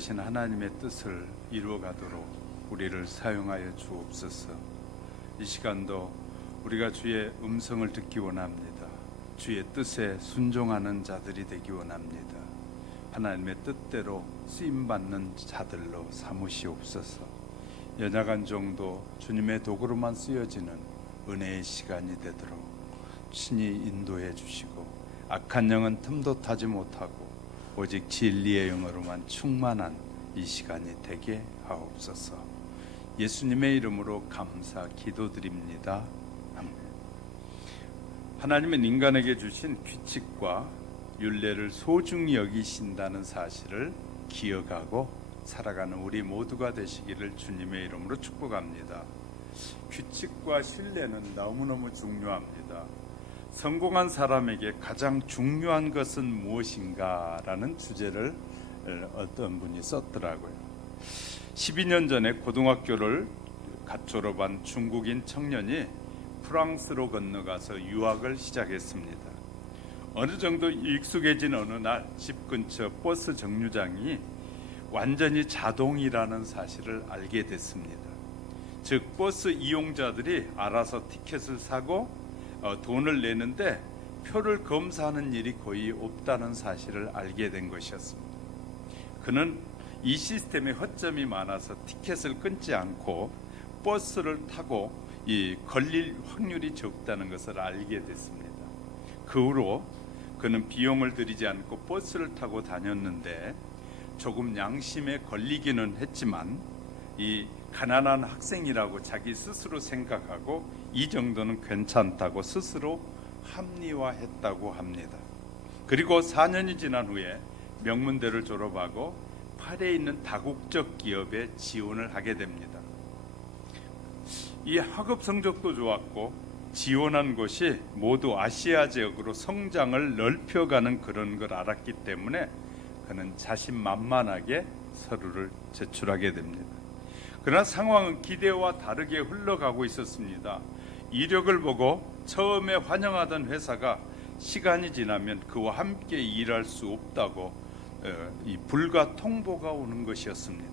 계획하신 하나님의 뜻을 이루어가도록 우리를 사용하여 주옵소서. 이 시간도 우리가 주의 음성을 듣기 원합니다. 주의 뜻에 순종하는 자들이 되기 원합니다. 하나님의 뜻대로 쓰임받는 자들로 삼으시옵소서. 연약한 종도 주님의 도구로만 쓰여지는 은혜의 시간이 되도록 친히 인도해 주시고, 악한 영은 틈도 타지 못하고 오직 진리의 영으로만 충만한 이 시간이 되게 하옵소서. 예수님의 이름으로 감사 기도드립니다. 아멘. 하나님은 인간에게 주신 규칙과 율례를 소중히 여기신다는 사실을 기억하고 살아가는 우리 모두가 되시기를 주님의 이름으로 축복합니다. 규칙과 신뢰는 너무너무 중요합니다. 성공한 사람에게 가장 중요한 것은 무엇인가? 라는 주제를 어떤 분이 썼더라고요. 12년 전에 고등학교를 갓 졸업한 중국인 청년이 프랑스로 건너가서 유학을 시작했습니다. 어느 정도 익숙해진 어느 날 집 근처 버스 정류장이 완전히 자동이라는 사실을 알게 됐습니다. 즉 버스 이용자들이 알아서 티켓을 사고 돈을 내는데 표를 검사하는 일이 거의 없다는 사실을 알게 된 것이었습니다. 그는 이 시스템에 허점이 많아서 티켓을 끊지 않고 버스를 타고 걸릴 확률이 적다는 것을 알게 됐습니다. 그 후로 그는 비용을 들이지 않고 버스를 타고 다녔는데 조금 양심에 걸리기는 했지만 이 가난한 학생이라고 자기 스스로 생각하고 이 정도는 괜찮다고 스스로 합리화했다고 합니다. 그리고 4년이 지난 후에 명문대를 졸업하고 파리에 있는 다국적 기업에 지원을 하게 됩니다. 이 학업 성적도 좋았고 지원한 곳이 모두 아시아 지역으로 성장을 넓혀가는 그런 걸 알았기 때문에 그는 자신만만하게 서류를 제출하게 됩니다. 그러나 상황은 기대와 다르게 흘러가고 있었습니다. 이력을 보고 처음에 환영하던 회사가 시간이 지나면 그와 함께 일할 수 없다고 불가 통보가 오는 것이었습니다.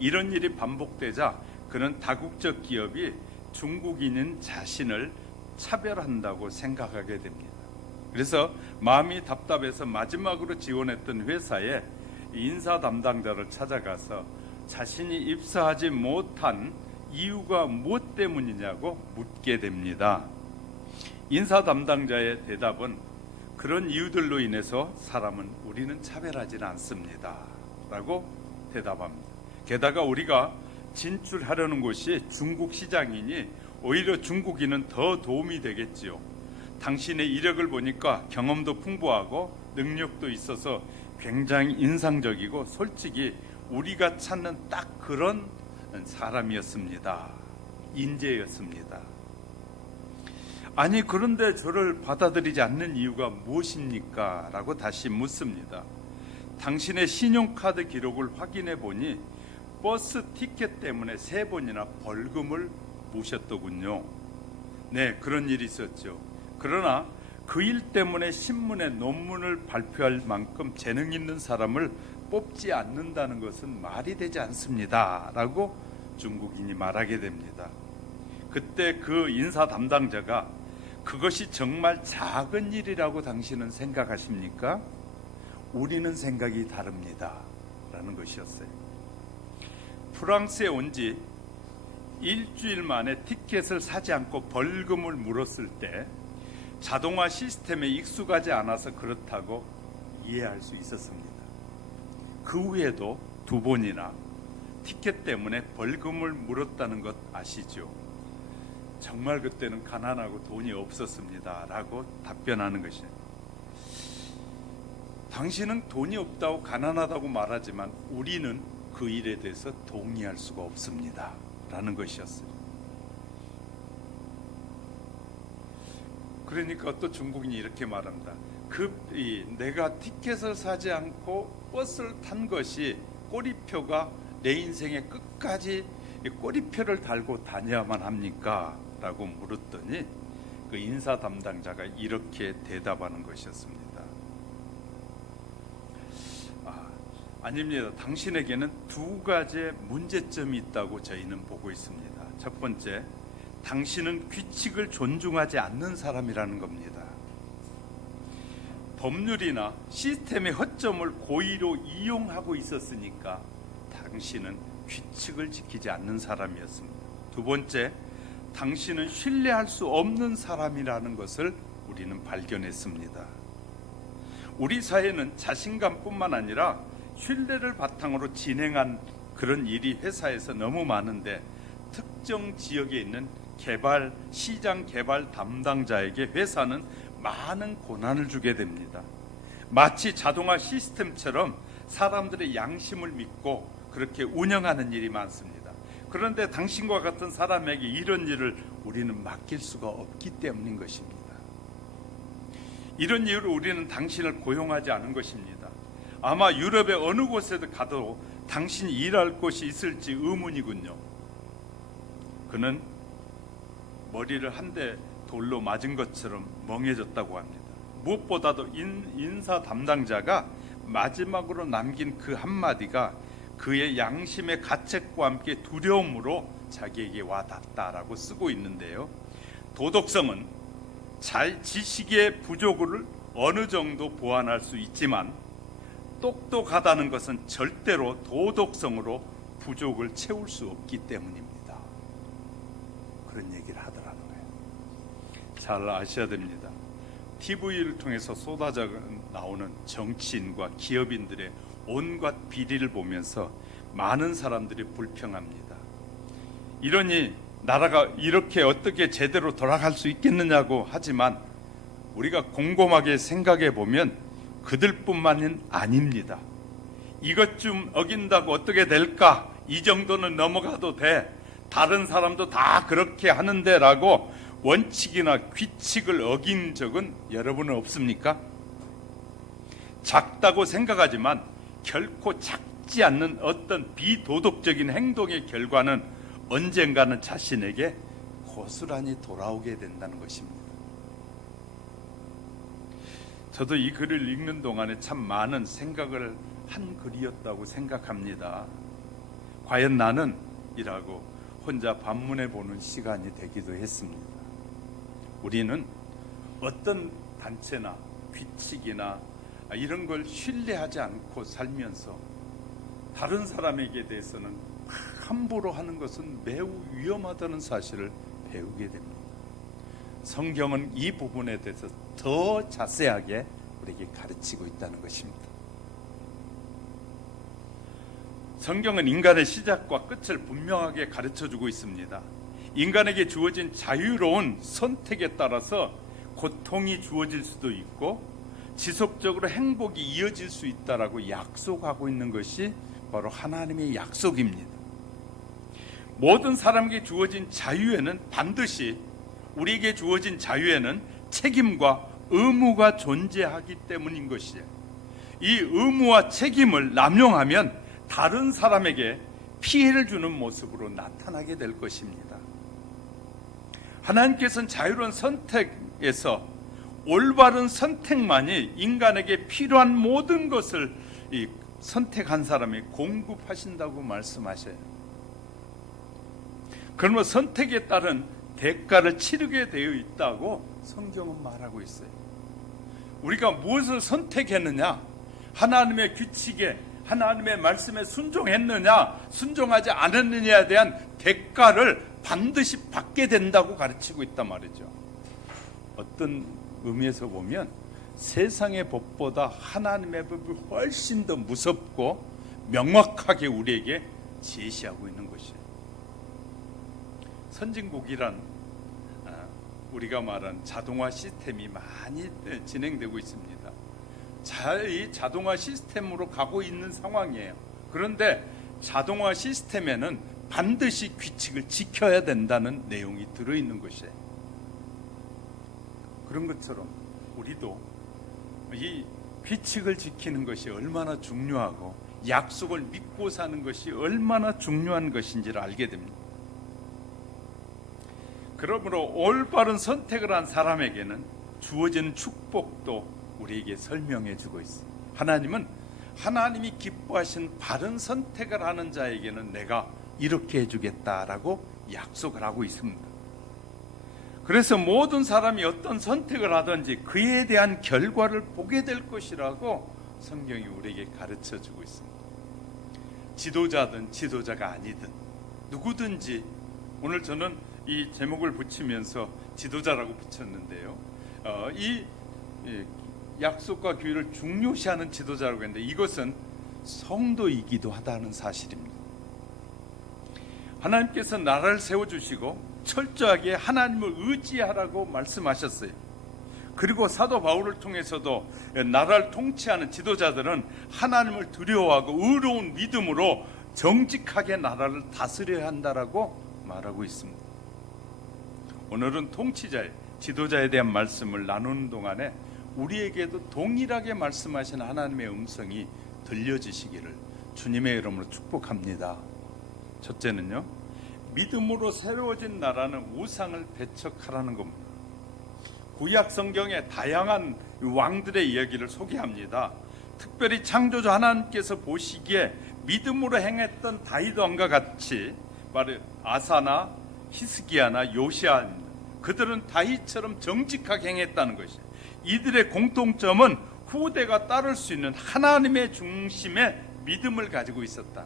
이런 일이 반복되자 그는 다국적 기업이 중국인인 자신을 차별한다고 생각하게 됩니다. 그래서 마음이 답답해서 마지막으로 지원했던 회사에 인사 담당자를 찾아가서 자신이 입사하지 못한 이유가 무엇 때문이냐고 묻게 됩니다. 인사 담당자의 대답은 그런 이유들로 인해서 사람은 우리는 차별하지는 않습니다 라고 대답합니다. 게다가 우리가 진출하려는 곳이 중국 시장이니 오히려 중국인은 더 도움이 되겠지요. 당신의 이력을 보니까 경험도 풍부하고 능력도 있어서 굉장히 인상적이고 솔직히 우리가 찾는 딱 그런 사람이었습니다. 인재였습니다. 아니 그런데 저를 받아들이지 않는 이유가 무엇입니까? 라고 다시 묻습니다. 당신의 신용카드 기록을 확인해 보니 버스 티켓 때문에 3번이나 벌금을 무셨더군요. 네, 그런 일이 있었죠. 그러나 그 일 때문에 신문에 논문을 발표할 만큼 재능 있는 사람을 뽑지 않는다는 것은 말이 되지 않습니다 라고 중국인이 말하게 됩니다. 그때 그 인사 담당자가 그것이 정말 작은 일이라고 당신은 생각하십니까? 우리는 생각이 다릅니다 라는 것이었어요. 프랑스에 온 지 일주일 만에 티켓을 사지 않고 벌금을 물었을 때 자동화 시스템에 익숙하지 않아서 그렇다고 이해할 수 있었습니다. 그 후에도 2번이나 티켓 때문에 벌금을 물었다는 것 아시죠? 정말 그때는 가난하고 돈이 없었습니다 라고 답변하는 것이에요. 당신은 돈이 없다고 가난하다고 말하지만 우리는 그 일에 대해서 동의할 수가 없습니다 라는 것이었어요. 그러니까 또 중국인이 이렇게 말합니다. 내가 티켓을 사지 않고 버스를 탄 것이 꼬리표가 내 인생의 끝까지 꼬리표를 달고 다녀야만 합니까? 라고 물었더니 그 인사 담당자가 이렇게 대답하는 것이었습니다. 아닙니다. 당신에게는 두 가지의 문제점이 있다고 저희는 보고 있습니다. 첫 번째, 당신은 규칙을 존중하지 않는 사람이라는 겁니다. 법률이나 시스템의 허점을 고의로 이용하고 있었으니까 당신은 규칙을 지키지 않는 사람이었습니다. 두 번째, 당신은 신뢰할 수 없는 사람이라는 것을 우리는 발견했습니다. 우리 사회는 자신감뿐만 아니라 신뢰를 바탕으로 진행한 그런 일이 회사에서 너무 많은데, 특정 지역에 있는 시장 개발 담당자에게 회사는 많은 고난을 주게 됩니다. 마치 자동화 시스템처럼 사람들의 양심을 믿고 그렇게 운영하는 일이 많습니다. 그런데 당신과 같은 사람에게 이런 일을 우리는 맡길 수가 없기 때문인 것입니다. 이런 이유로 우리는 당신을 고용하지 않은 것입니다. 아마 유럽의 어느 곳에도 가도 당신이 일할 곳이 있을지 의문이군요. 그는 머리를 한 대 돌로 맞은 것처럼 멍해졌다고 합니다. 무엇보다도 인사 담당자가 마지막으로 남긴 그 한마디가 그의 양심의 가책과 함께 두려움으로 자기에게 와닿다라고 쓰고 있는데요. 도덕성은 지식의 부족을 어느 정도 보완할 수 있지만 똑똑하다는 것은 절대로 도덕성으로 부족을 채울 수 없기 때문입니다. 그런 얘기를 하더라는 거예요. 잘 아셔야 됩니다. TV를 통해서 쏟아져 나오는 정치인과 기업인들의 온갖 비리를 보면서 많은 사람들이 불평합니다. 이러니 나라가 이렇게 어떻게 제대로 돌아갈 수 있겠느냐고 하지만 우리가 곰곰하게 생각해 보면 그들뿐만은 아닙니다. 이것 좀 어긴다고 어떻게 될까? 이 정도는 넘어가도 돼. 다른 사람도 다 그렇게 하는데 라고 원칙이나 규칙을 어긴 적은 여러분은 없습니까? 작다고 생각하지만 결코 작지 않는 어떤 비도덕적인 행동의 결과는 언젠가는 자신에게 고스란히 돌아오게 된다는 것입니다. 저도 이 글을 읽는 동안에 참 많은 생각을 한 글이었다고 생각합니다. 과연 나는? 이라고 혼자 반문해 보는 시간이 되기도 했습니다. 우리는 어떤 단체나 규칙이나 이런 걸 신뢰하지 않고 살면서 다른 사람에게 대해서는 함부로 하는 것은 매우 위험하다는 사실을 배우게 됩니다. 성경은 이 부분에 대해서 더 자세하게 우리에게 가르치고 있다는 것입니다. 성경은 인간의 시작과 끝을 분명하게 가르쳐주고 있습니다. 인간에게 주어진 자유로운 선택에 따라서 고통이 주어질 수도 있고 지속적으로 행복이 이어질 수 있다라고 약속하고 있는 것이 바로 하나님의 약속입니다. 모든 사람에게 주어진 자유에는 반드시 우리에게 주어진 자유에는 책임과 의무가 존재하기 때문인 것이에요. 이 의무와 책임을 남용하면 다른 사람에게 피해를 주는 모습으로 나타나게 될 것입니다. 하나님께서는 자유로운 선택에서 올바른 선택만이 인간에게 필요한 모든 것을 선택한 사람이 공급하신다고 말씀하셔요. 그러면 선택에 따른 대가를 치르게 되어 있다고 성경은 말하고 있어요. 우리가 무엇을 선택했느냐? 하나님의 규칙에, 하나님의 말씀에 순종했느냐, 순종하지 않았느냐에 대한 대가를 반드시 받게 된다고 가르치고 있단 말이죠. 어떤 의미에서 보면 세상의 법보다 하나님의 법이 훨씬 더 무섭고 명확하게 우리에게 제시하고 있는 것이에요. 선진국이란 우리가 말한 자동화 시스템이 많이 진행되고 있습니다. 이 자동화 시스템으로 가고 있는 상황이에요. 그런데 자동화 시스템에는 반드시 규칙을 지켜야 된다는 내용이 들어있는 것이에요. 그런 것처럼 우리도 이 규칙을 지키는 것이 얼마나 중요하고 약속을 믿고 사는 것이 얼마나 중요한 것인지를 알게 됩니다. 그러므로 올바른 선택을 한 사람에게는 주어지는 축복도 우리에게 설명해 주고 있습니다. 하나님은 하나님이 기뻐하신 바른 선택을 하는 자에게는 내가 이렇게 해주겠다라고 약속을 하고 있습니다. 그래서 모든 사람이 어떤 선택을 하든지 그에 대한 결과를 보게 될 것이라고 성경이 우리에게 가르쳐주고 있습니다. 지도자든 지도자가 아니든 누구든지, 오늘 저는 이 제목을 붙이면서 지도자라고 붙였는데요, 이 약속과 규율을 중요시하는 지도자라고 했는데 이것은 성도이기도 하다는 사실입니다. 하나님께서 나라를 세워주시고 철저하게 하나님을 의지하라고 말씀하셨어요. 그리고 사도 바울을 통해서도 나라를 통치하는 지도자들은 하나님을 두려워하고 의로운 믿음으로 정직하게 나라를 다스려야 한다라고 말하고 있습니다. 오늘은 통치자의, 지도자에 대한 말씀을 나누는 동안에 우리에게도 동일하게 말씀하신 하나님의 음성이 들려지시기를 주님의 이름으로 축복합니다. 첫째는요, 믿음으로 새로워진 나라는 우상을 배척하라는 겁니다. 구약 성경의 다양한 왕들의 이야기를 소개합니다. 특별히 창조주 하나님께서 보시기에 믿음으로 행했던 다윗 왕과 같이 바로 아사나 히스기야나 요시아입니다. 그들은 다윗처럼 정직하게 행했다는 것이에요. 이들의 공통점은 후대가 따를 수 있는 하나님의 중심의 믿음을 가지고 있었다.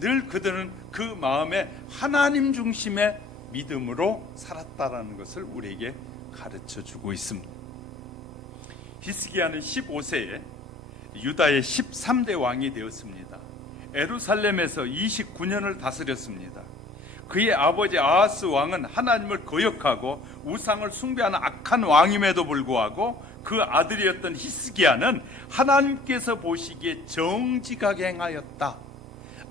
늘 그들은 그 마음에 하나님 중심의 믿음으로 살았다라는 것을 우리에게 가르쳐주고 있습니다. 히스기야는 15세에 유다의 13대 왕이 되었습니다. 예루살렘에서 29년을 다스렸습니다. 그의 아버지 아하스 왕은 하나님을 거역하고 우상을 숭배하는 악한 왕임에도 불구하고 그 아들이었던 히스기야는 하나님께서 보시기에 정직하게 행하였다.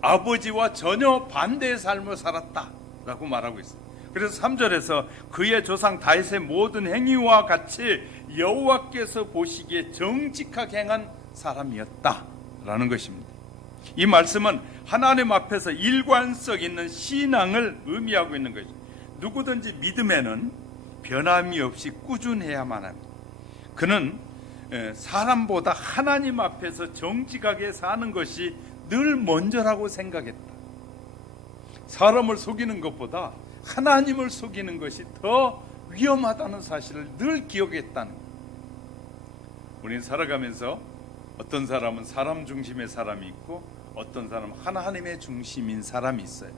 아버지와 전혀 반대의 삶을 살았다라고 말하고 있습니다. 그래서 3절에서 그의 조상 다윗의 모든 행위와 같이 여호와께서 보시기에 정직하게 행한 사람이었다라는 것입니다. 이 말씀은 하나님 앞에서 일관성 있는 신앙을 의미하고 있는 것이죠. 누구든지 믿음에는 변함이 없이 꾸준해야만 합니다. 그는 사람보다 하나님 앞에서 정직하게 사는 것이 늘 먼저라고 생각했다. 사람을 속이는 것보다 하나님을 속이는 것이 더 위험하다는 사실을 늘 기억했다는 거예요. 우리는 살아가면서 어떤 사람은 사람 중심의 사람이 있고 어떤 사람은 하나님의 중심인 사람이 있어요.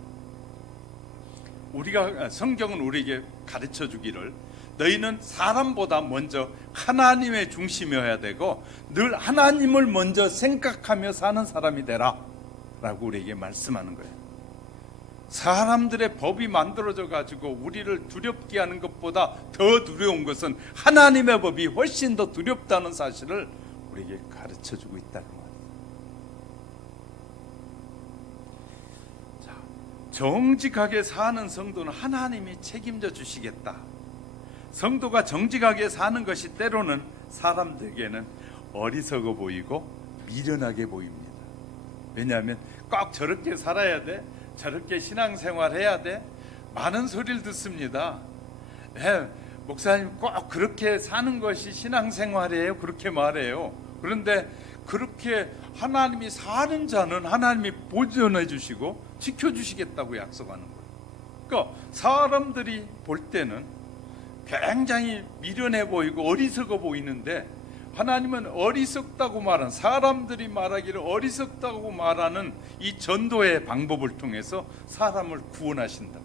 성경은 우리에게 가르쳐 주기를 너희는 사람보다 먼저 하나님의 중심이어야 되고 늘 하나님을 먼저 생각하며 사는 사람이 되라 라고 우리에게 말씀하는 거예요. 사람들의 법이 만들어져 가지고 우리를 두렵게 하는 것보다 더 두려운 것은 하나님의 법이 훨씬 더 두렵다는 사실을 우리에게 가르쳐 주고 있다는 거예요. 자, 정직하게 사는 성도는 하나님이 책임져 주시겠다. 성도가 정직하게 사는 것이 때로는 사람들에게는 어리석어 보이고 미련하게 보입니다. 왜냐하면 꼭 저렇게 살아야 돼, 저렇게 신앙생활해야 돼, 많은 소리를 듣습니다. 목사님 꼭 그렇게 사는 것이 신앙생활이에요, 그렇게 말해요. 그런데 그렇게 하나님이 사는 자는 하나님이 보존해 주시고 지켜주시겠다고 약속하는 거예요. 그러니까 사람들이 볼 때는 굉장히 미련해 보이고 어리석어 보이는데 하나님은 어리석다고 말하는, 사람들이 말하기를 어리석다고 말하는 이 전도의 방법을 통해서 사람을 구원하신다.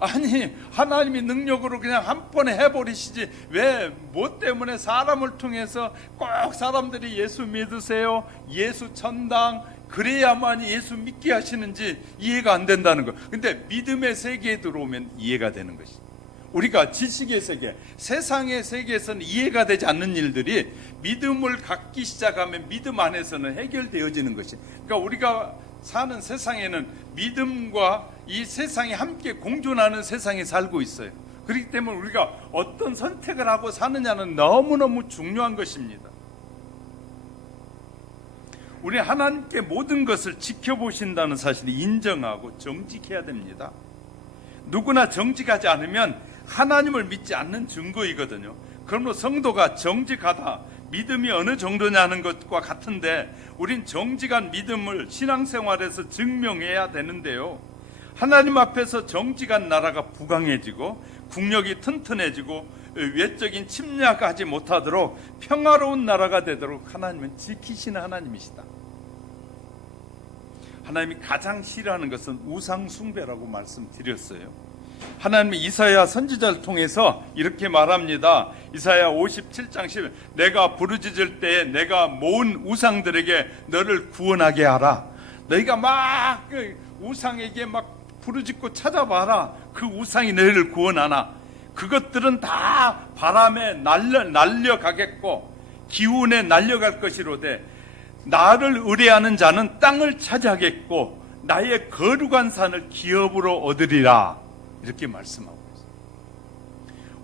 아니, 하나님이 능력으로 그냥 한 번에 해버리시지 왜 뭐 때문에 사람을 통해서 꼭 사람들이 예수 믿으세요, 예수 천당, 그래야만 예수 믿게 하시는지 이해가 안 된다는 거. 근데 믿음의 세계에 들어오면 이해가 되는 것이죠. 우리가 지식의 세계, 세상의 세계에서는 이해가 되지 않는 일들이 믿음을 갖기 시작하면 믿음 안에서는 해결되어지는 것이. 그러니까 우리가 사는 세상에는 믿음과 이 세상이 함께 공존하는 세상에 살고 있어요. 그렇기 때문에 우리가 어떤 선택을 하고 사느냐는 너무너무 중요한 것입니다. 우리 하나님께 모든 것을 지켜보신다는 사실을 인정하고 정직해야 됩니다. 누구나 정직하지 않으면 하나님을 믿지 않는 증거이거든요. 그러므로 성도가 정직하다, 믿음이 어느 정도냐는 것과 같은데 우린 정직한 믿음을 신앙생활에서 증명해야 되는데요. 하나님 앞에서 정직한 나라가 부강해지고 국력이 튼튼해지고 외적인 침략하지 못하도록 평화로운 나라가 되도록 하나님은 지키시는 하나님이시다. 하나님이 가장 싫어하는 것은 우상 숭배라고 말씀드렸어요. 하나님이 이사야 선지자를 통해서 이렇게 말합니다. 이사야 57장 10절, 내가 부르짖을 때에 내가 모은 우상들에게 너를 구원하게 하라. 너희가 막 우상에게 막 부르짖고 찾아봐라. 그 우상이 너희를 구원하나. 그것들은 다 바람에 날려가겠고 기운에 날려갈 것이로되 나를 의뢰하는 자는 땅을 차지하겠고 나의 거룩한 산을 기업으로 얻으리라. 이렇게 말씀하고 있습니다.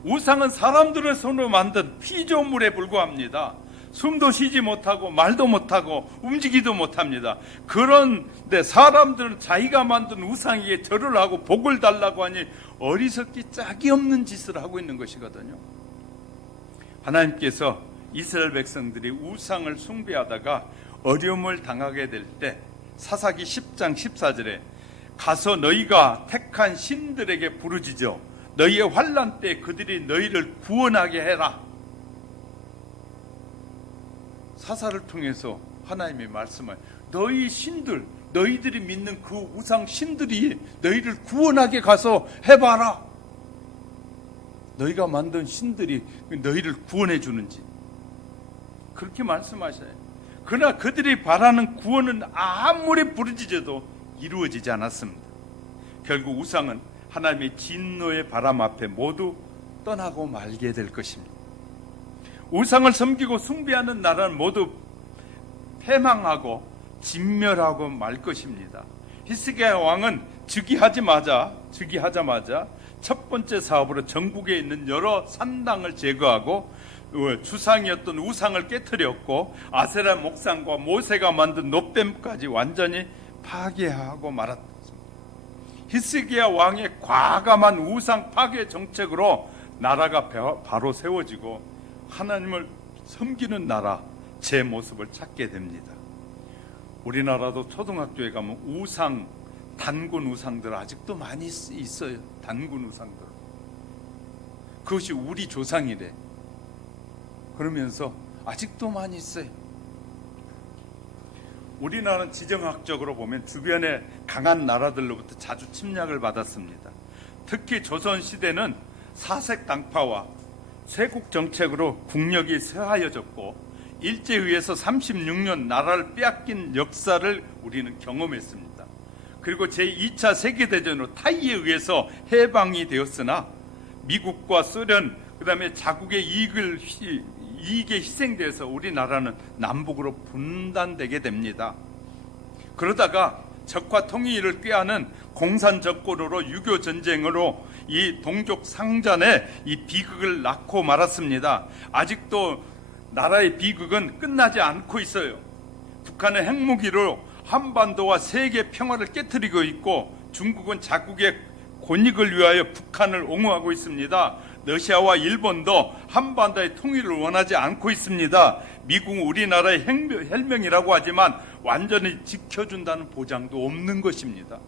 우상은 사람들의 손으로 만든 피조물에 불과합니다. 숨도 쉬지 못하고 말도 못하고 움직이도 못합니다. 그런데 사람들은 자기가 만든 우상에게 절을 하고 복을 달라고 하니 어리석기 짝이 없는 짓을 하고 있는 것이거든요. 하나님께서 이스라엘 백성들이 우상을 숭배하다가 어려움을 당하게 될 때 사사기 10장 14절에 가서 너희가 택한 신들에게 부르짖어 너희의 환난 때 그들이 너희를 구원하게 해라. 사사를 통해서 하나님의 말씀을 너희 신들, 너희들이 믿는 그 우상 신들이 너희를 구원하게 가서 해봐라. 너희가 만든 신들이 너희를 구원해 주는지 그렇게 말씀하셔요. 그러나 그들이 바라는 구원은 아무리 부르짖어도 이루어지지 않았습니다. 결국 우상은 하나님의 진노의 바람 앞에 모두 떠나고 말게 될 것입니다. 우상을 섬기고 숭배하는 나라는 모두 패망하고 진멸하고 말 것입니다. 히스기야 왕은 즉위하자마자 첫 번째 사업으로 전국에 있는 여러 산당을 제거하고 주상이었던 우상을 깨뜨렸고 아세라 목상과 모세가 만든 놋뱀까지 완전히 파괴하고 말았습니다. 히스기야 왕의 과감한 우상 파괴 정책으로 나라가 바로 세워지고 하나님을 섬기는 나라 제 모습을 찾게 됩니다. 우리나라도 초등학교에 가면 우상, 단군 우상들 아직도 많이 있어요. 단군 우상들. 그것이 우리 조상이래. 그러면서 아직도 많이 있어요. 우리나라는 지정학적으로 보면 주변의 강한 나라들로부터 자주 침략을 받았습니다. 특히 조선시대는 사색 당파와 쇄국 정책으로 국력이 쇠하여졌고 일제의회에서 36년 나라를 빼앗긴 역사를 우리는 경험했습니다. 그리고 제2차 세계대전으로 타이에 의해서 해방이 되었으나 미국과 소련 그다음에 자국의 이익에 희생돼서 우리나라는 남북으로 분단되게 됩니다. 그러다가 적화 통일을 꾀하는 공산 정권으로 유교 전쟁으로 이 동족 상잔의 이 비극을 낳고 말았습니다. 아직도 나라의 비극은 끝나지 않고 있어요. 북한은 핵무기로 한반도와 세계 평화를 깨뜨리고 있고 중국은 자국의 권익을 위하여 북한을 옹호하고 있습니다. 러시아와 일본도 한반도의 통일을 원하지 않고 있습니다. 미국은 우리나라의 혈맹이라고 하지만 완전히 지켜준다는 보장도 없는 것입니다.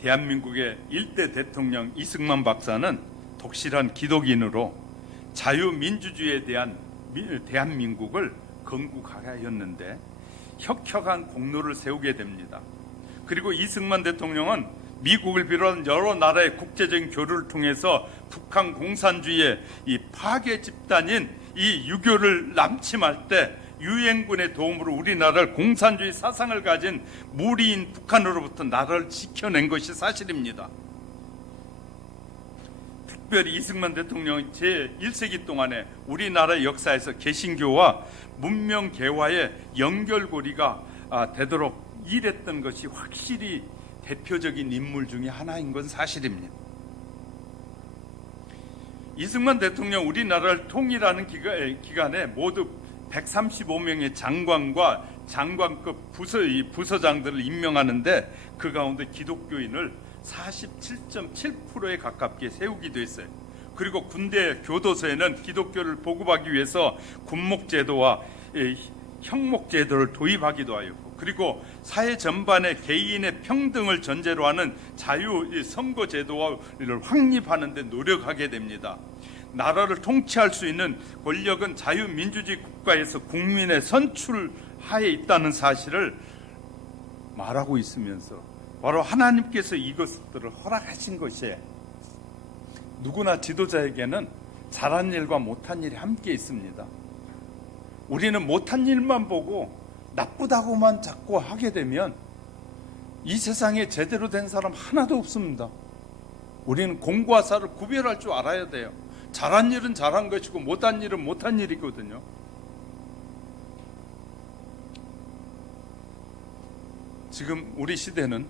대한민국의 일대 대통령 이승만 박사는 독실한 기독인으로 자유민주주의에 대한 대한민국을 건국하였는데 혁혁한 공로를 세우게 됩니다. 그리고 이승만 대통령은 미국을 비롯한 여러 나라의 국제적인 교류를 통해서 북한 공산주의의 이 파괴 집단인 이 유교를 남침할 때 유엔군의 도움으로 우리나라를 공산주의 사상을 가진 무리인 북한으로부터 나라를 지켜낸 것이 사실입니다. 특별히 이승만 대통령은 제1세기 동안에 우리나라 역사에서 개신교와 문명 개화의 연결고리가 되도록 일했던 것이 확실히 대표적인 인물 중에 하나인 건 사실입니다. 이승만 대통령 우리나라를 통일하는 기간에 모두 135명의 장관과 장관급 부서장들을 임명하는데 그 가운데 기독교인을 47.7%에 가깝게 세우기도 했어요. 그리고 군대 교도소에는 기독교를 보급하기 위해서 군목제도와 형목제도를 도입하기도 하였고, 그리고 사회 전반에 개인의 평등을 전제로 하는 자유 선거제도를 확립하는 데 노력하게 됩니다. 나라를 통치할 수 있는 권력은 자유민주주의 국가에서 국민의 선출하에 있다는 사실을 말하고 있으면서 바로 하나님께서 이것들을 허락하신 것이, 누구나 지도자에게는 잘한 일과 못한 일이 함께 있습니다. 우리는 못한 일만 보고 나쁘다고만 자꾸 하게 되면 이 세상에 제대로 된 사람 하나도 없습니다. 우리는 공과 사를 구별할 줄 알아야 돼요. 잘한 일은 잘한 것이고 못한 일은 못한 일이거든요. 지금 우리 시대는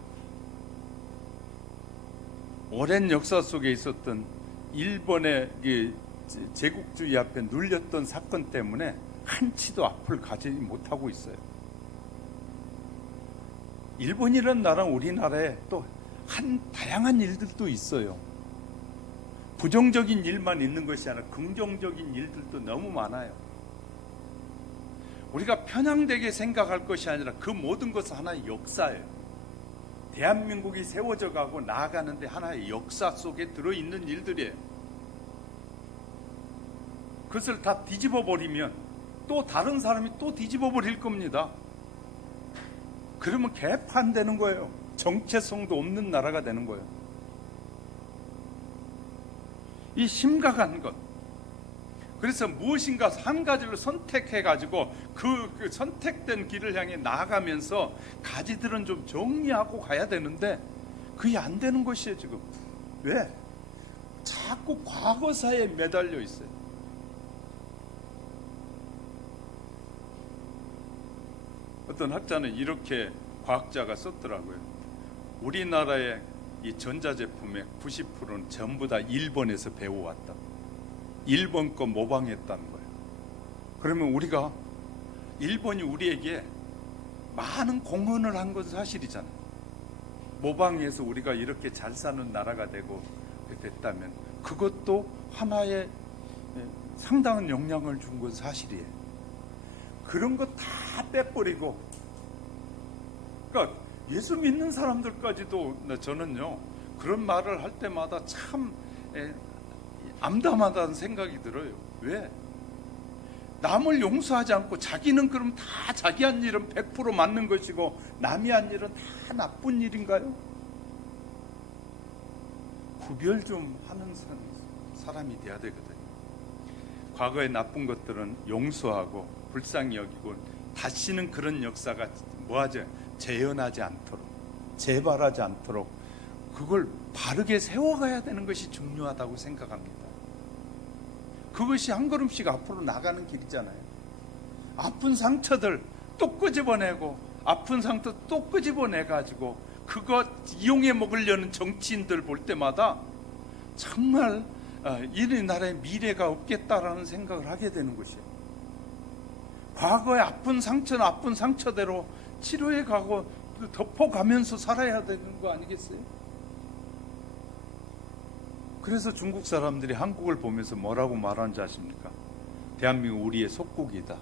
오랜 역사 속에 있었던 일본의 제국주의 앞에 눌렸던 사건 때문에 한치도 앞을 가지 못하고 있어요. 일본이라는 나라는 우리나라에 또 다양한 일들도 있어요. 부정적인 일만 있는 것이 아니라 긍정적인 일들도 너무 많아요. 우리가 편향되게 생각할 것이 아니라 그 모든 것은 하나의 역사예요. 대한민국이 세워져 가고 나아가는데 하나의 역사 속에 들어있는 일들이에요. 그것을 다 뒤집어 버리면 또 다른 사람이 또 뒤집어 버릴 겁니다. 그러면 개판되는 거예요. 정체성도 없는 나라가 되는 거예요. 이 심각한 것. 그래서 무엇인가 한 가지를 선택해가지고 그 선택된 길을 향해 나아가면서 가지들은 좀 정리하고 가야 되는데 그게 안 되는 것이에요, 지금. 왜? 자꾸 과거사에 매달려 있어요. 어떤 학자는 이렇게 과학자가 썼더라고요. 우리나라의 이 전자제품의 90%는 전부 다 일본에서 배워왔다. 일본 거 모방했다는 거예요. 그러면 우리가 일본이 우리에게 많은 공헌을 한 건 사실이잖아요. 모방해서 우리가 이렇게 잘 사는 나라가 되고 됐다면 그것도 하나의 상당한 영향을 준 건 사실이에요. 그런 거 다 빼버리고, 그러니까 예수 믿는 사람들까지도 저는요 그런 말을 할 때마다 참 암담하다는 생각이 들어요. 왜? 남을 용서하지 않고 자기는 그럼 다 자기 한 일은 100% 맞는 것이고 남이 한 일은 다 나쁜 일인가요? 구별 좀 하는 사람이 돼야 되거든요. 과거의 나쁜 것들은 용서하고 불쌍히 여기고 다시는 그런 역사가 뭐하죠? 재현하지 않도록, 재발하지 않도록 그걸 바르게 세워가야 되는 것이 중요하다고 생각합니다. 그것이 한 걸음씩 앞으로 나가는 길이잖아요. 아픈 상처들 또 끄집어내고 아픈 상처 또 끄집어내가지고 그거 이용해 먹으려는 정치인들 볼 때마다 정말 이 나라의 미래가 없겠다라는 생각을 하게 되는 것이에요. 과거의 아픈 상처는 아픈 상처대로 치료해 가고 덮어가면서 살아야 되는 거 아니겠어요? 그래서 중국 사람들이 한국을 보면서 뭐라고 말하는지 아십니까? 대한민국 우리의 속국이다.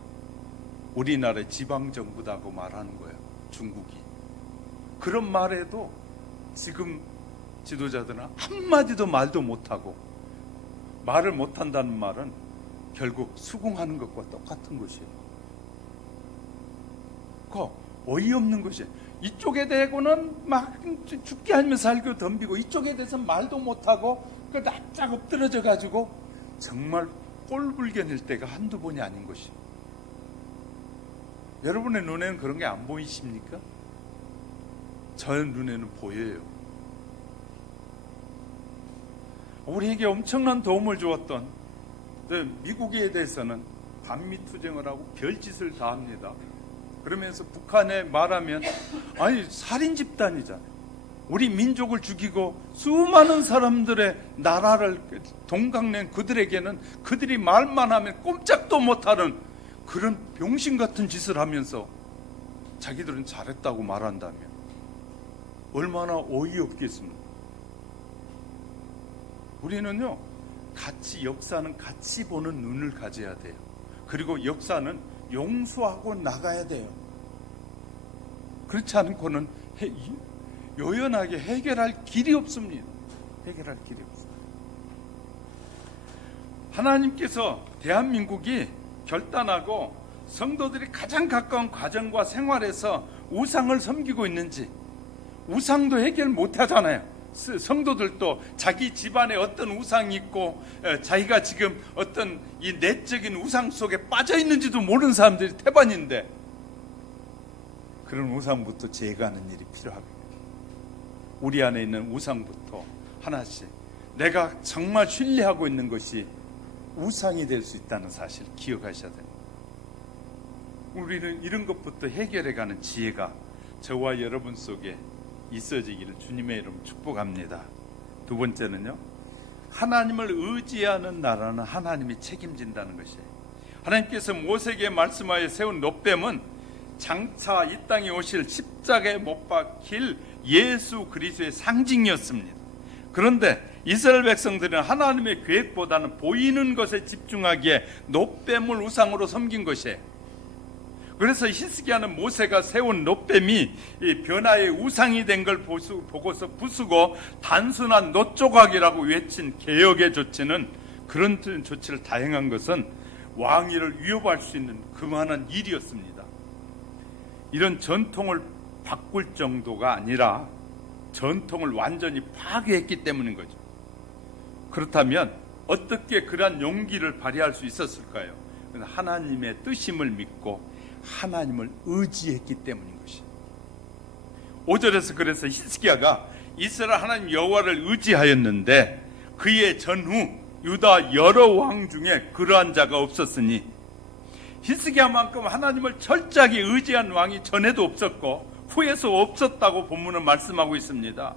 우리나라의 지방정부다고 말하는 거예요. 중국이. 그런 말에도 지금 지도자들은 한마디도 말도 못하고, 말을 못한다는 말은 결국 수긍하는 것과 똑같은 것이에요. 그 어이없는 것이, 이쪽에 대고는 막 죽게 하면서 살고 덤비고 이쪽에 대해서 말도 못하고 그 납작 엎드러져 가지고 정말 꼴불견일 때가 한두 번이 아닌 것이. 여러분의 눈에는 그런 게 안 보이십니까? 저 눈에는 보여요. 우리에게 엄청난 도움을 주었던 미국에 대해서는 반미 투쟁을 하고 별짓을 다 합니다. 그러면서 북한에 말하면 아니 살인 집단이잖아요. 우리 민족을 죽이고 수많은 사람들의 나라를 동강낸 그들에게는 그들이 말만 하면 꼼짝도 못하는 그런 병신 같은 짓을 하면서 자기들은 잘했다고 말한다면 얼마나 어이없겠습니까? 우리는요 같이 역사는 같이 보는 눈을 가져야 돼요. 그리고 역사는 용서하고 나가야 돼요. 그렇지 않고는 요연하게 해결할 길이 없습니다. 해결할 길이 없어요. 하나님께서 대한민국이 결단하고 성도들이 가장 가까운 가정과 생활에서 우상을 섬기고 있는지, 우상도 해결 못하잖아요. 성도들도 자기 집안에 어떤 우상이 있고 자기가 지금 어떤 이 내적인 우상 속에 빠져 있는지도 모르는 사람들이 태반인데, 그런 우상부터 제거하는 일이 필요합니다. 우리 안에 있는 우상부터 하나씩, 내가 정말 신뢰하고 있는 것이 우상이 될 수 있다는 사실을 기억하셔야 됩니다. 우리는 이런 것부터 해결해가는 지혜가 저와 여러분 속에 있어지기를 주님의 이름으로 축복합니다. 두 번째는요, 하나님을 의지하는 나라는 하나님이 책임진다는 것이에요. 하나님께서 모세에게 말씀하여 세운 놋뱀은 장차 이 땅에 오실 십자가에 못 박힐 예수 그리스도의 상징이었습니다. 그런데 이스라엘 백성들은 하나님의 계획보다는 보이는 것에 집중하기에 놋뱀을 우상으로 섬긴 것이에요. 그래서 히스기야는 모세가 세운 놋뱀이 변화의 우상이 된 걸 보고서 부수고 단순한 놋조각이라고 외친 개혁의 조치는, 그런 조치를 다행한 것은 왕위를 위협할 수 있는 그만한 일이었습니다. 이런 전통을 바꿀 정도가 아니라 전통을 완전히 파괴했기 때문인 거죠. 그렇다면 어떻게 그러한 용기를 발휘할 수 있었을까요? 하나님의 뜻임을 믿고 하나님을 의지했기 때문인 것입니다. 5절에서 그래서 히스기야가 이스라엘 하나님 여호와를 의지하였는데 그의 전후 유다 여러 왕 중에 그러한 자가 없었으니, 히스기야만큼 하나님을 철저하게 의지한 왕이 전에도 없었고 후에서 없었다고 본문은 말씀하고 있습니다.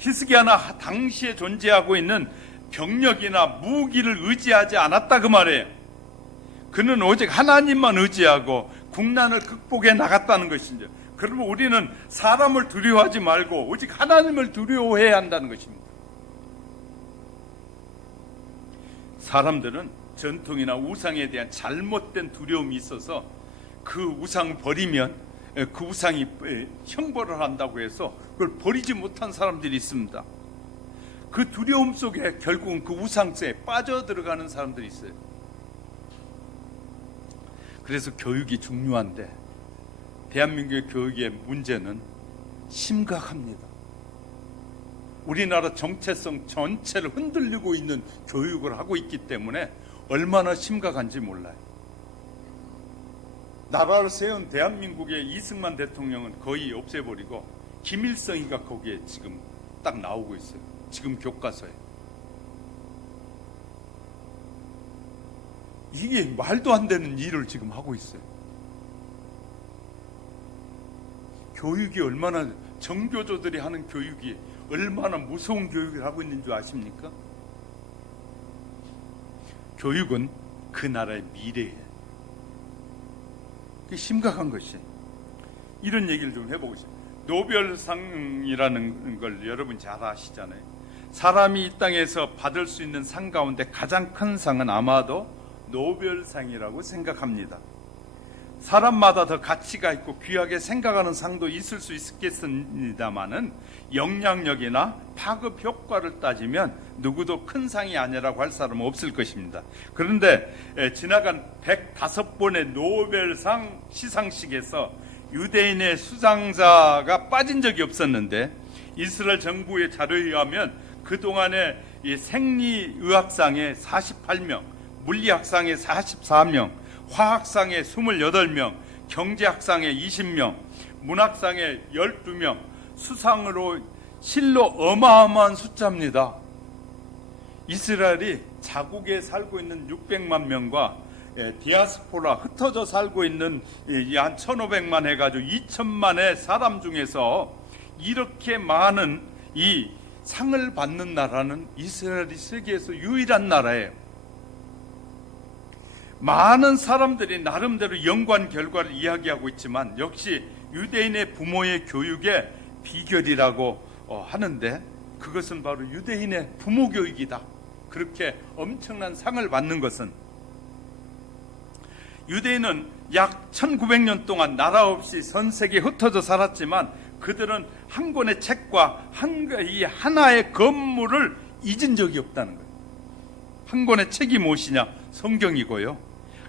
히스기야나 당시에 존재하고 있는 병력이나 무기를 의지하지 않았다 그 말이에요. 그는 오직 하나님만 의지하고 국난을 극복해 나갔다는 것이죠. 그러면 우리는 사람을 두려워하지 말고 오직 하나님을 두려워해야 한다는 것입니다. 사람들은 전통이나 우상에 대한 잘못된 두려움이 있어서 그 우상 버리면 그 우상이 형벌을 한다고 해서 그걸 버리지 못한 사람들이 있습니다. 그 두려움 속에 결국은 그 우상세에 빠져들어가는 사람들이 있어요. 그래서 교육이 중요한데 대한민국의 교육의 문제는 심각합니다. 우리나라 정체성 전체를 흔들리고 있는 교육을 하고 있기 때문에 얼마나 심각한지 몰라요. 나라를 세운 대한민국의 이승만 대통령은 거의 없애버리고 김일성이가 거기에 지금 딱 나오고 있어요. 지금 교과서에. 이게 말도 안 되는 일을 지금 하고 있어요. 교육이 얼마나, 정교조들이 하는 교육이 얼마나 무서운 교육을 하고 있는 줄 아십니까? 교육은 그 나라의 미래예요. 그게 심각한 것이. 이런 얘기를 좀 해보고 싶어요. 노벨상이라는 걸 여러분 잘 아시잖아요. 사람이 이 땅에서 받을 수 있는 상 가운데 가장 큰 상은 아마도 노벨상이라고 생각합니다. 사람마다 더 가치가 있고 귀하게 생각하는 상도 있을 수 있겠습니다마는 영향력이나 파급 효과를 따지면 누구도 큰 상이 아니라고 할 사람은 없을 것입니다. 그런데 지나간 105번의 노벨상 시상식에서 유대인의 수상자가 빠진 적이 없었는데, 이스라엘 정부의 자료에 의하면 그동안에 생리의학상에 48명, 물리학상에 44명, 화학상에 28명, 경제학상에 20명, 문학상에 12명, 수상으로 실로 어마어마한 숫자입니다. 이스라엘이 자국에 살고 있는 600만 명과 디아스포라 흩어져 살고 있는 한 1500만 해가지고 2000만의 사람 중에서 이렇게 많은 이 상을 받는 나라는 이스라엘이 세계에서 유일한 나라예요. 많은 사람들이 나름대로 연구한 결과를 이야기하고 있지만 역시 유대인의 부모의 교육의 비결이라고 하는데, 그것은 바로 유대인의 부모 교육이다. 그렇게 엄청난 상을 받는 것은, 유대인은 약 1900년 동안 나라 없이 전 세계에 흩어져 살았지만 그들은 한 권의 책과 이 하나의 건물을 잊은 적이 없다는 거예요. 한 권의 책이 무엇이냐? 성경이고요.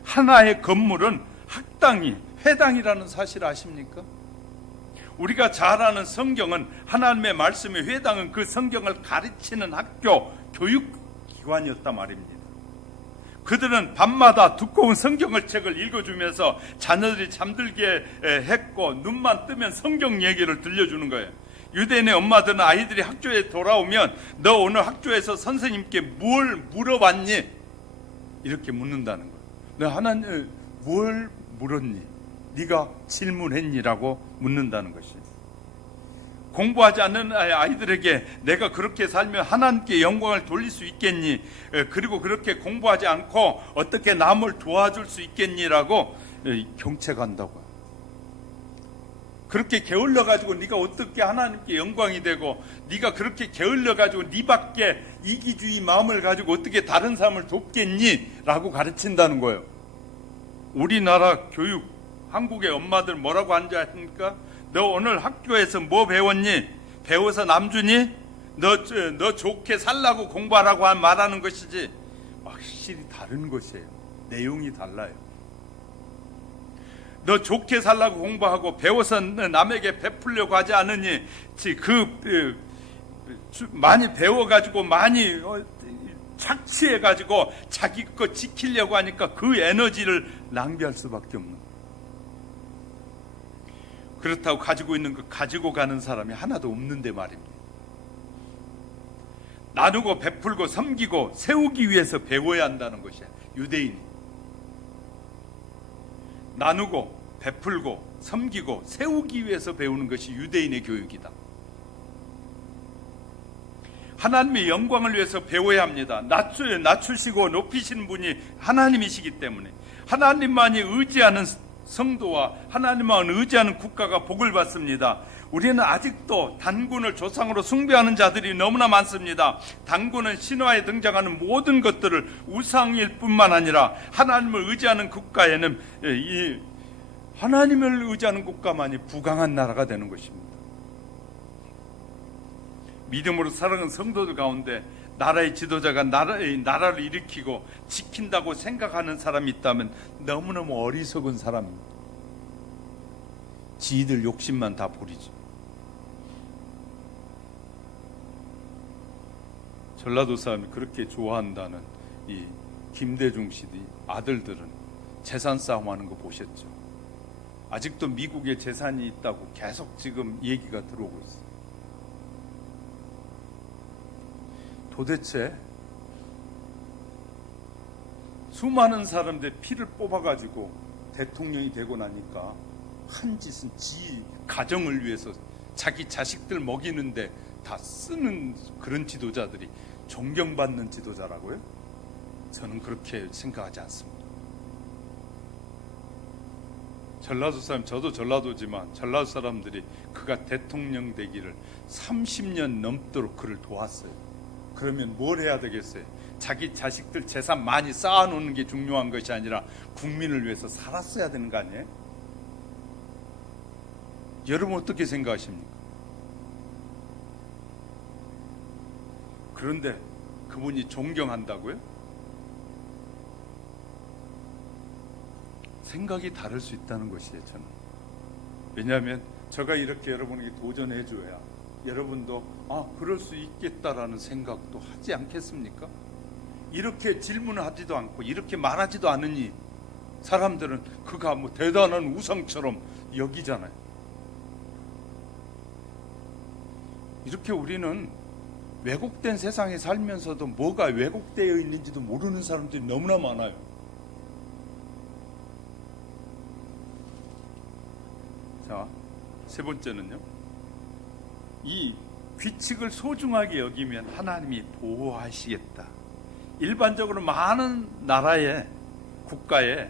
하나의 건물은 학당이, 회당이라는 사실 아십니까? 우리가 잘 아는 성경은, 하나님의 말씀의 회당은 그 성경을 가르치는 학교, 교육기관이었단 말입니다. 그들은 밤마다 두꺼운 성경을 책을 읽어주면서 자녀들이 잠들게 했고, 눈만 뜨면 성경 얘기를 들려주는 거예요. 유대인의 엄마들은 아이들이 학교에 돌아오면 너 오늘 학교에서 선생님께 뭘 물어봤니? 이렇게 묻는다는 거예요. 너 하나님 뭘 물었니? 네가 질문했니라고 묻는다는 것이에요. 공부하지 않는 아이들에게 내가 그렇게 살면 하나님께 영광을 돌릴 수 있겠니? 그리고 그렇게 공부하지 않고 어떻게 남을 도와줄 수 있겠니라고 경책한다고요. 그렇게 게을러가지고 네가 어떻게 하나님께 영광이 되고, 네가 그렇게 게을러가지고 네 밖에 이기주의 마음을 가지고 어떻게 다른 사람을 돕겠니? 라고 가르친다는 거예요. 우리나라 교육, 한국의 엄마들 뭐라고 앉아있습니까? 너 오늘 학교에서 뭐 배웠니? 배워서 남 주니? 너 좋게 살라고 공부하라고 말하는 것이지, 확실히 다른 것이에요. 내용이 달라요. 너 좋게 살라고 공부하고 배워서 남에게 베풀려고 하지 않으니, 많이 배워가지고 많이 착취해가지고 자기 거 지키려고 하니까 그 에너지를 낭비할 수밖에 없는 거예요. 그렇다고 가지고 있는 거 가지고 가는 사람이 하나도 없는데 말입니다. 나누고 베풀고 섬기고 세우기 위해서 배워야 한다는 것이야. 유대인이 나누고 베풀고 섬기고 세우기 위해서 배우는 것이 유대인의 교육이다. 하나님의 영광을 위해서 배워야 합니다. 낮추시고 높이시는 분이 하나님이시기 때문에, 하나님만이 의지하는 성도와 하나님만 의지하는 국가가 복을 받습니다. 우리는 아직도 단군을 조상으로 숭배하는 자들이 너무나 많습니다. 단군은 신화에 등장하는 모든 것들을 우상일 뿐만 아니라 하나님을 의지하는 국가에는 이 하나님을 의지하는 국가만이 부강한 나라가 되는 것입니다. 믿음으로 살아가는 성도들 가운데 나라의 지도자가 나라를 일으키고 지킨다고 생각하는 사람이 있다면 너무너무 어리석은 사람입니다. 지들 욕심만 다 부리죠. 전라도 사람이 그렇게 좋아한다는 이 김대중 씨 아들들은 재산 싸움하는 거 보셨죠? 아직도 미국에 재산이 있다고 계속 지금 얘기가 들어오고 있어요. 도대체 수많은 사람들 피를 뽑아가지고 대통령이 되고 나니까 한 짓은 지 가정을 위해서 자기 자식들 먹이는데 다 쓰는 그런 지도자들이 존경받는 지도자라고요? 저는 그렇게 생각하지 않습니다. 전라도 사람, 저도 전라도지만 전라도 사람들이 그가 대통령 되기를 30년 넘도록 그를 도왔어요. 그러면 뭘 해야 되겠어요? 자기 자식들 재산 많이 쌓아놓는 게 중요한 것이 아니라 국민을 위해서 살았어야 되는 거 아니에요? 여러분 어떻게 생각하십니까? 그런데 그분이 존경한다고요? 생각이 다를 수 있다는 것이에요, 저는. 왜냐하면 제가 이렇게 여러분에게 도전해 줘야 여러분도 그럴 수 있겠다라는 생각도 하지 않겠습니까? 이렇게 질문을 하지도 않고 이렇게 말하지도 않으니 사람들은 그가 뭐 대단한 우상처럼 여기잖아요. 이렇게 우리는 왜곡된 세상에 살면서도 뭐가 왜곡되어 있는지도 모르는 사람들이 너무나 많아요. 자, 세 번째는요, 이 규칙을 소중하게 여기면 하나님이 보호하시겠다. 일반적으로 많은 나라의 국가의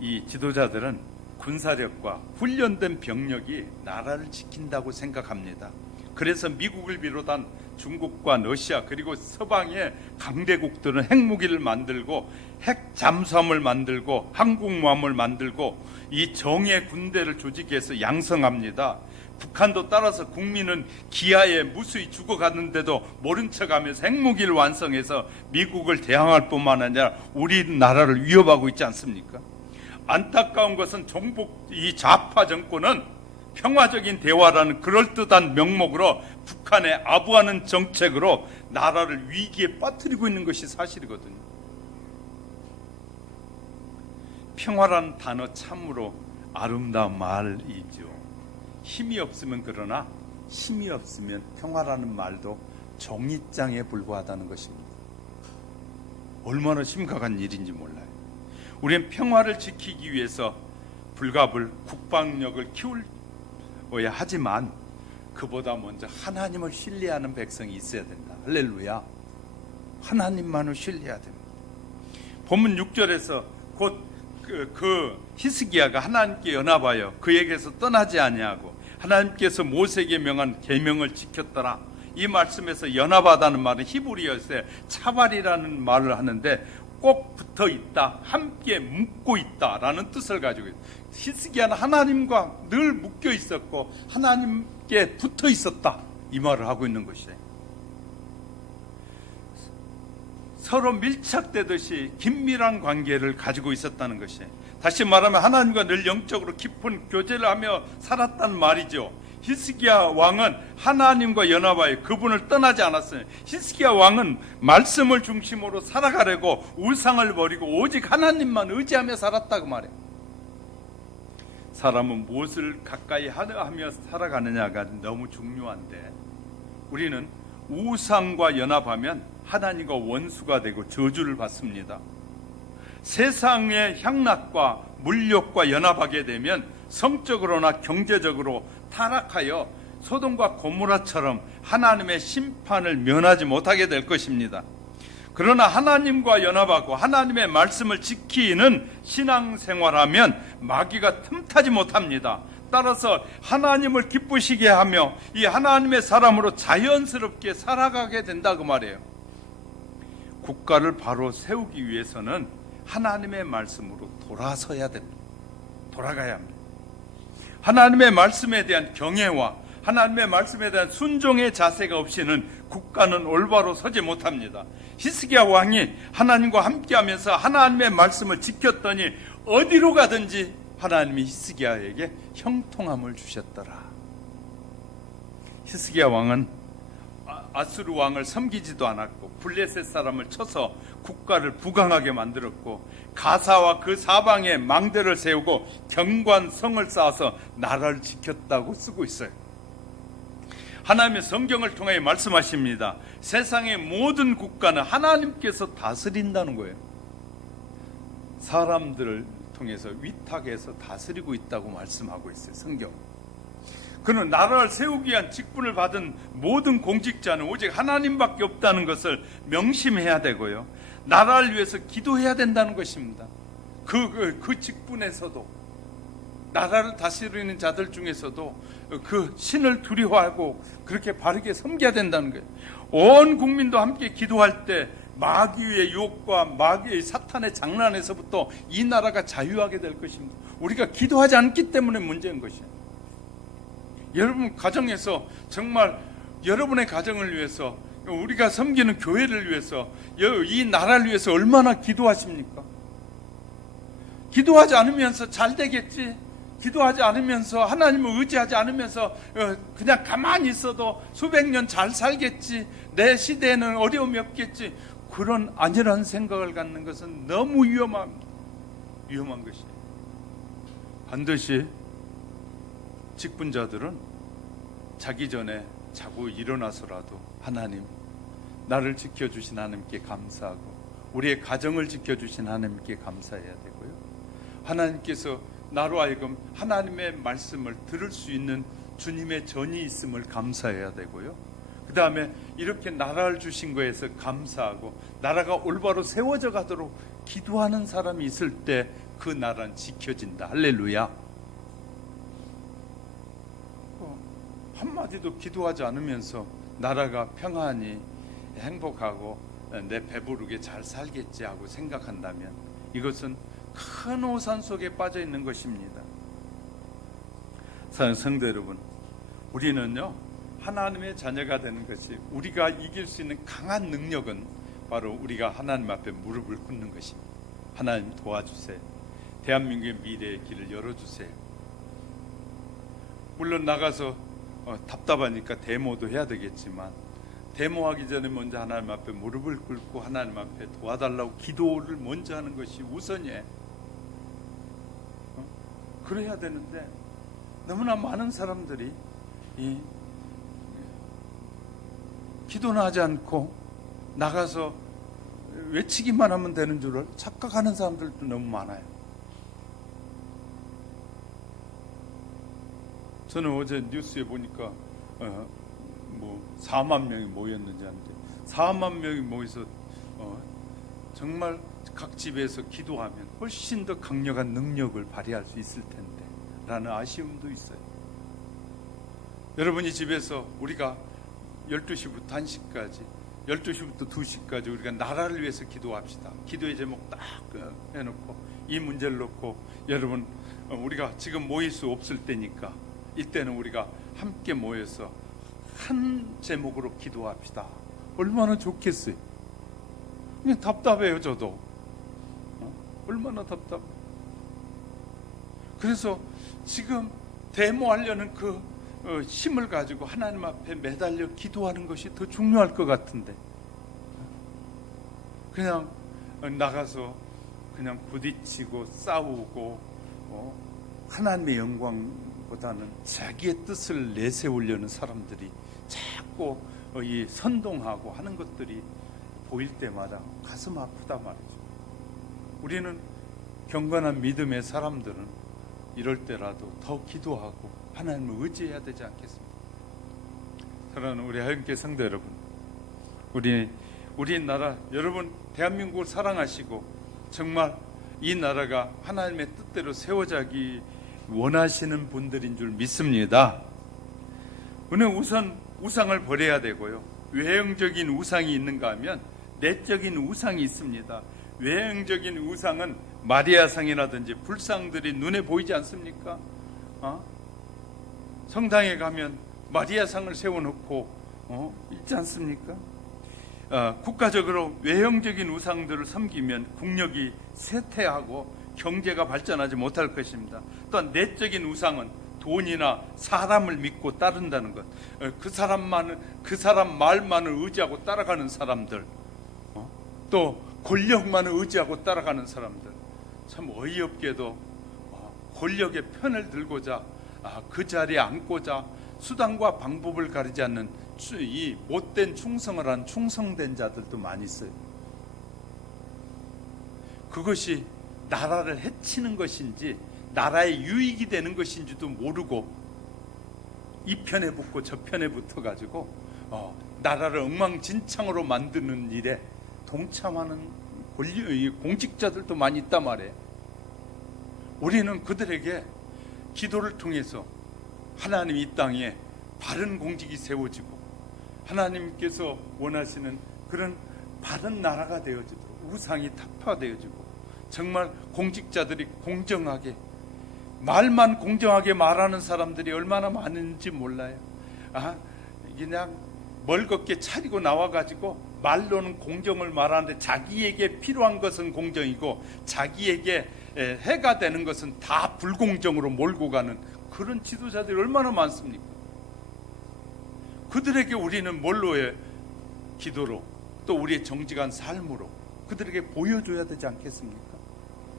이 지도자들은 군사력과 훈련된 병력이 나라를 지킨다고 생각합니다. 그래서 미국을 비롯한 중국과 러시아 그리고 서방의 강대국들은 핵무기를 만들고 핵 잠수함을 만들고 항공모함을 만들고 이 정예 군대를 조직해서 양성합니다. 북한도 따라서 국민은 기아에 무수히 죽어갔는데도 모른 척하면서 핵무기를 완성해서 미국을 대항할 뿐만 아니라 우리나라를 위협하고 있지 않습니까? 안타까운 것은 이 좌파 정권은 평화적인 대화라는 그럴듯한 명목으로 북한에 아부하는 정책으로 나라를 위기에 빠뜨리고 있는 것이 사실이거든요. 평화라는 단어 참으로 아름다운 말이죠. 힘이 없으면 그러나 힘이 없으면 평화라는 말도 종이장에 불과하다는 것입니다. 얼마나 심각한 일인지 몰라요. 우리는 평화를 지키기 위해서 불가불 국방력을 키워야 하지만 그보다 먼저 하나님을 신뢰하는 백성이 있어야 된다. 할렐루야. 하나님만을 신뢰해야 됩니다. 본문 6절에서 곧 그 히스기야가 하나님께 연합하여 그에게서 떠나지 아니하고 하나님께서 모세에게 명한 계명을 지켰더라. 이 말씀에서 연합하다는 말은 히브리어에서 차발이라는 말을 하는데 꼭 붙어 있다, 함께 묶고 있다라는 뜻을 가지고 있어요. 히스기야는 하나님과 늘 묶여 있었고 하나님께 붙어 있었다, 이 말을 하고 있는 것이에요. 서로 밀착되듯이 긴밀한 관계를 가지고 있었다는 것이에요. 다시 말하면 하나님과 늘 영적으로 깊은 교제를 하며 살았단 말이죠. 히스기야 왕은 하나님과 연합하여 그분을 떠나지 않았어요. 히스기야 왕은 말씀을 중심으로 살아가려고 우상을 버리고 오직 하나님만 의지하며 살았다고 말해요. 사람은 무엇을 가까이 하며 살아가느냐가 너무 중요한데 우리는 우상과 연합하면 하나님과 원수가 되고 저주를 받습니다. 세상의 향락과 물욕과 연합하게 되면 성적으로나 경제적으로 타락하여 소돔과 고모라처럼 하나님의 심판을 면하지 못하게 될 것입니다. 그러나 하나님과 연합하고 하나님의 말씀을 지키는 신앙생활하면 마귀가 틈타지 못합니다. 따라서 하나님을 기쁘시게 하며 이 하나님의 사람으로 자연스럽게 살아가게 된다고 말해요. 국가를 바로 세우기 위해서는 하나님의 말씀으로 돌아서야 됩니다. 돌아가야 합니다. 하나님의 말씀에 대한 경외와 하나님의 말씀에 대한 순종의 자세가 없이는 국가는 올바로 서지 못합니다. 히스기야 왕이 하나님과 함께하면서 하나님의 말씀을 지켰더니 어디로 가든지 하나님이 히스기야에게 형통함을 주셨더라. 히스기야 왕은 아수르 왕을 섬기지도 않았고 블레셋 사람을 쳐서 국가를 부강하게 만들었고 가사와 그 사방에 망대를 세우고 경관성을 쌓아서 나라를 지켰다고 쓰고 있어요. 하나님의 성경을 통해 말씀하십니다. 세상의 모든 국가는 하나님께서 다스린다는 거예요. 사람들을 통해서 위탁해서 다스리고 있다고 말씀하고 있어요. 성경. 그는 나라를 세우기 위한 직분을 받은 모든 공직자는 오직 하나님밖에 없다는 것을 명심해야 되고요. 나라를 위해서 기도해야 된다는 것입니다. 그 직분에서도 나라를 다스리는 자들 중에서도 그 신을 두려워하고 그렇게 바르게 섬겨야 된다는 거예요. 온 국민도 함께 기도할 때 마귀의 유혹과 마귀의 사탄의 장난에서부터 이 나라가 자유하게 될 것입니다. 우리가 기도하지 않기 때문에 문제인 것이에요. 여러분 가정에서 정말 여러분의 가정을 위해서 우리가 섬기는 교회를 위해서 이 나라를 위해서 얼마나 기도하십니까? 기도하지 않으면서 잘 되겠지, 기도하지 않으면서 하나님을 의지하지 않으면서 그냥 가만히 있어도 수백 년 잘 살겠지, 내 시대에는 어려움이 없겠지, 그런 안일한 생각을 갖는 것은 너무 위험한 것이에요. 반드시 직분자들은 자기 전에 자고 일어나서라도 하나님, 나를 지켜주신 하나님께 감사하고 우리의 가정을 지켜주신 하나님께 감사해야 되고요. 하나님께서 나로 하여금 하나님의 말씀을 들을 수 있는 주님의 전이 있음을 감사해야 되고요. 그 다음에 이렇게 나라를 주신 거에서 감사하고 나라가 올바로 세워져 가도록 기도하는 사람이 있을 때 그 나라는 지켜진다. 할렐루야. 한마디도 기도하지 않으면서 나라가 평안히 행복하고 내 배부르게 잘 살겠지 하고 생각한다면 이것은 큰 오산 속에 빠져 있는 것입니다. 사랑하는 성도 여러분, 우리는요 하나님의 자녀가 되는 것이 우리가 이길 수 있는 강한 능력은 바로 우리가 하나님 앞에 무릎을 꿇는 것입니다. 하나님 도와주세요. 대한민국의 미래의 길을 열어주세요. 물론 나가서 답답하니까 데모도 해야 되겠지만 데모하기 전에 먼저 하나님 앞에 무릎을 꿇고 하나님 앞에 도와달라고 기도를 먼저 하는 것이 우선이에요. 그래야 되는데 너무나 많은 사람들이 기도는 하지 않고 나가서 외치기만 하면 되는 줄 착각하는 사람들도 너무 많아요. 저는 어제 뉴스에 보니까 4만 명이 모였는지 하는데 4만 명이 모여서 정말 각 집에서 기도하면 훨씬 더 강력한 능력을 발휘할 수 있을 텐데 라는 아쉬움도 있어요. 여러분이 집에서 우리가 12시부터 1시까지 12시부터 2시까지 우리가 나라를 위해서 기도합시다. 기도의 제목 딱 해놓고 이 문제를 놓고 여러분 우리가 지금 모일 수 없을 때니까 이때는 우리가 함께 모여서 한 제목으로 기도합시다. 얼마나 좋겠어요. 그냥 답답해요. 저도 얼마나 답답해. 그래서 지금 데모하려는 그 힘을 가지고 하나님 앞에 매달려 기도하는 것이 더 중요할 것 같은데 그냥 나가서 그냥 부딪히고 싸우고 하나님의 영광보다는 자기의 뜻을 내세우려는 사람들이 자꾸 이 선동하고 하는 것들이 보일 때마다 가슴 아프다 말이죠. 우리는 경건한 믿음의 사람들은 이럴 때라도 더 기도하고 하나님을 의지해야 되지 않겠습니까? 사랑하는 우리 하영교회 성도 여러분, 우리나라 여러분 대한민국을 사랑하시고 정말 이 나라가 하나님의 뜻대로 세워자기 원하시는 분들인 줄 믿습니다. 우리는 우선 우상을 버려야 되고요. 외형적인 우상이 있는가 하면 내적인 우상이 있습니다. 외형적인 우상은 마리아상이라든지 불상들이 눈에 보이지 않습니까? 성당에 가면 마리아상을 세워놓고 있지 않습니까? 국가적으로 외형적인 우상들을 섬기면 국력이 쇠퇴하고 경제가 발전하지 못할 것입니다. 또한 내적인 우상은 돈이나 사람을 믿고 따른다는 것, 그 사람 말만을 의지하고 따라가는 사람들, 또 권력만을 의지하고 따라가는 사람들, 참 어이없게도 권력의 편을 들고자 그 자리에 앉고자 수단과 방법을 가리지 않는 이 못된 충성을 한 충성된 자들도 많이 있어요. 그것이 나라를 해치는 것인지 나라의 유익이 되는 것인지도 모르고 이 편에 붙고 저 편에 붙어가지고 나라를 엉망진창으로 만드는 일에 동참하는 공직자들도 많이 있단 말이에요. 우리는 그들에게 기도를 통해서 하나님 이 땅에 바른 공직이 세워지고 하나님께서 원하시는 그런 바른 나라가 되어지도록 우상이 타파되어지고 정말 공직자들이 공정하게 말만 공정하게 말하는 사람들이 얼마나 많은지 몰라요. 그냥 멀겋게 차리고 나와가지고 말로는 공정을 말하는데 자기에게 필요한 것은 공정이고 자기에게 해가 되는 것은 다 불공정으로 몰고 가는 그런 지도자들이 얼마나 많습니까? 그들에게 우리는 뭘로 해? 기도로 또 우리의 정직한 삶으로 그들에게 보여줘야 되지 않겠습니까?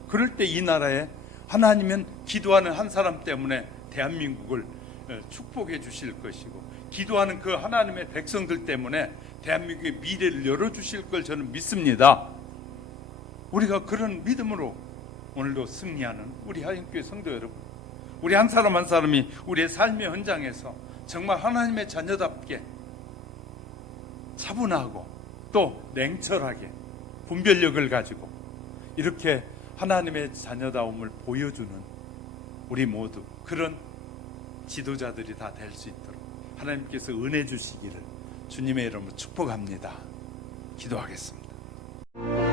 그럴 때 이 나라에 하나님은 기도하는 한 사람 때문에 대한민국을 축복해 주실 것이고 기도하는 그 하나님의 백성들 때문에 대한민국의 미래를 열어주실 걸 저는 믿습니다. 우리가 그런 믿음으로 오늘도 승리하는 우리 하영교회 성도 여러분, 우리 한 사람 한 사람이 우리의 삶의 현장에서 정말 하나님의 자녀답게 차분하고 또 냉철하게 분별력을 가지고 이렇게 하나님의 자녀다움을 보여주는 우리 모두 그런 지도자들이 다 될 수 있도록 하나님께서 은혜 주시기를 주님의 이름으로 축복합니다. 기도하겠습니다.